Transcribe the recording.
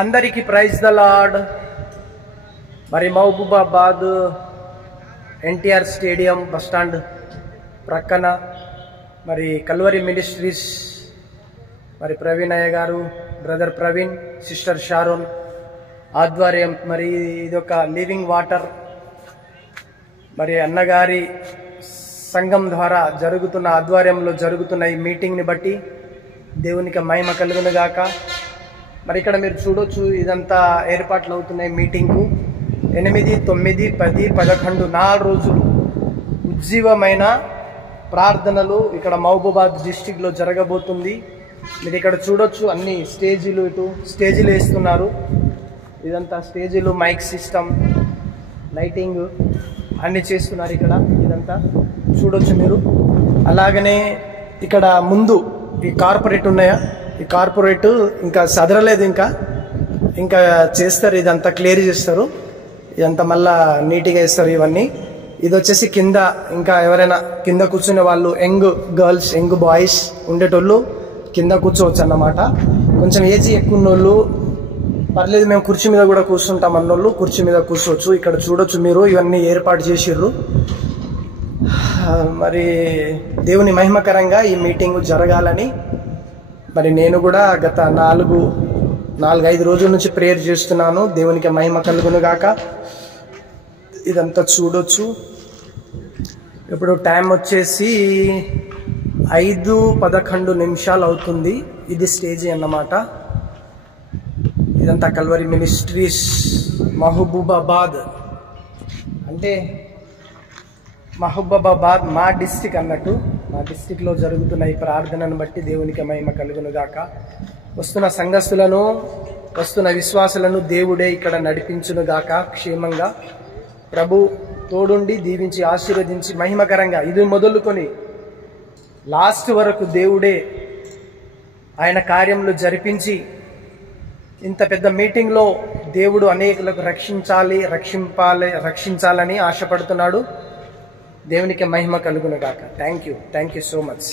అందరికీ praise the lord. మరి Mahabubabad NTR stadium bus stand ప్రక్కన మరి కల్వరి మినిస్ట్రీస్ మరి ప్రవీణ్ అయ్య గారు, బ్రదర్ ప్రవీణ్, సిస్టర్ షారోన్ ఆధ్వర్యం మరి ఇదొక లివింగ్ వాటర్ మరి అన్నగారి సంఘం ద్వారా జరుగుతున్న ఆధ్వర్యంలో జరుగుతున్న ఈ మీటింగ్ని బట్టి దేవునికి మహిమ కలుగును గాక. మరి ఇక్కడ మీరు చూడొచ్చు, ఇదంతా ఏర్పాట్లు అవుతున్నాయి. మీటింగ్కు 8, 9, 10, 11 4 రోజులు ఉజ్జీవమైన ప్రార్థనలు ఇక్కడ మహబూబాబాద్ డిస్టిక్లో జరగబోతుంది. మీరు ఇక్కడ చూడొచ్చు, అన్ని స్టేజీలు, ఇటు స్టేజీలు వేస్తున్నారు. ఇదంతా స్టేజీలు, మైక్ సిస్టమ్, లైటింగ్ అన్ని చేస్తున్నారు. ఇక్కడ ఇదంతా చూడొచ్చు మీరు. అలాగనే ఇక్కడ ముందు ఈ కార్పొరేట్ ఉన్నాయా, ఈ కార్పొరేట్ ఇంకా సదరలేదు, ఇంకా చేస్తారు. ఇదంతా క్లియర్ చేస్తారు, ఇదంతా మళ్ళా నీట్గా వేస్తారు ఇవన్నీ. ఇది వచ్చేసి కింద ఇంకా ఎవరైనా కింద కూర్చునే వాళ్ళు, యంగ్ గర్ల్స్, యంగ్ బాయ్స్ ఉండేటోళ్ళు కింద కూర్చోవచ్చు అన్నమాట. కొంచెం ఏజ్ ఎక్కువ ఉన్నోళ్ళు పర్లేదు, మేము కుర్చీ మీద కూడా కూర్చుంటాం అన్నోళ్ళు కుర్చీ మీద కూర్చోవచ్చు. ఇక్కడ చూడొచ్చు మీరు, ఇవన్నీ ఏర్పాటు చేసిర్రు. మరి దేవుని మహిమకరంగా ఈ మీటింగ్ జరగాలని మరి నేను కూడా గత 4-5 రోజుల నుంచి ప్రేయర్ చేస్తున్నాను. దేవునికి మహిమ కలుగును గాక. ఇదంతా చూడొచ్చు. ఇప్పుడు టైం వచ్చేసి 5:11 అవుతుంది. ఇది స్టేజీ అన్నమాట. ఇదంతా కల్వరి మినిస్ట్రీస్ మహబూబాబాద్, అంటే మహబూబాబాద్ మా డిస్టిక్ అన్నట్టు. మా డిస్టిక్లో జరుగుతున్న ఈ ప్రార్థనను బట్టి దేవునికి మహిమ కలుగును గాక. వస్తున్న సంఘస్థులను, వస్తున్న విశ్వాసులను దేవుడే ఇక్కడ నడిపించును గాక. క్షేమంగా ప్రభు తోడుండి దీవించి ఆశీర్వదించి మహిమకరంగా ఇది మొదలుకొని లాస్ట్ వరకు దేవుడే ఆయన కార్యములు జరిపించి ఇంత పెద్ద మీటింగ్లో దేవుడు అనేకులకు రక్షించాలని ఆశపడుతున్నాడు. దేవునికి మహిమ కలుగును గాక. Thank you so much.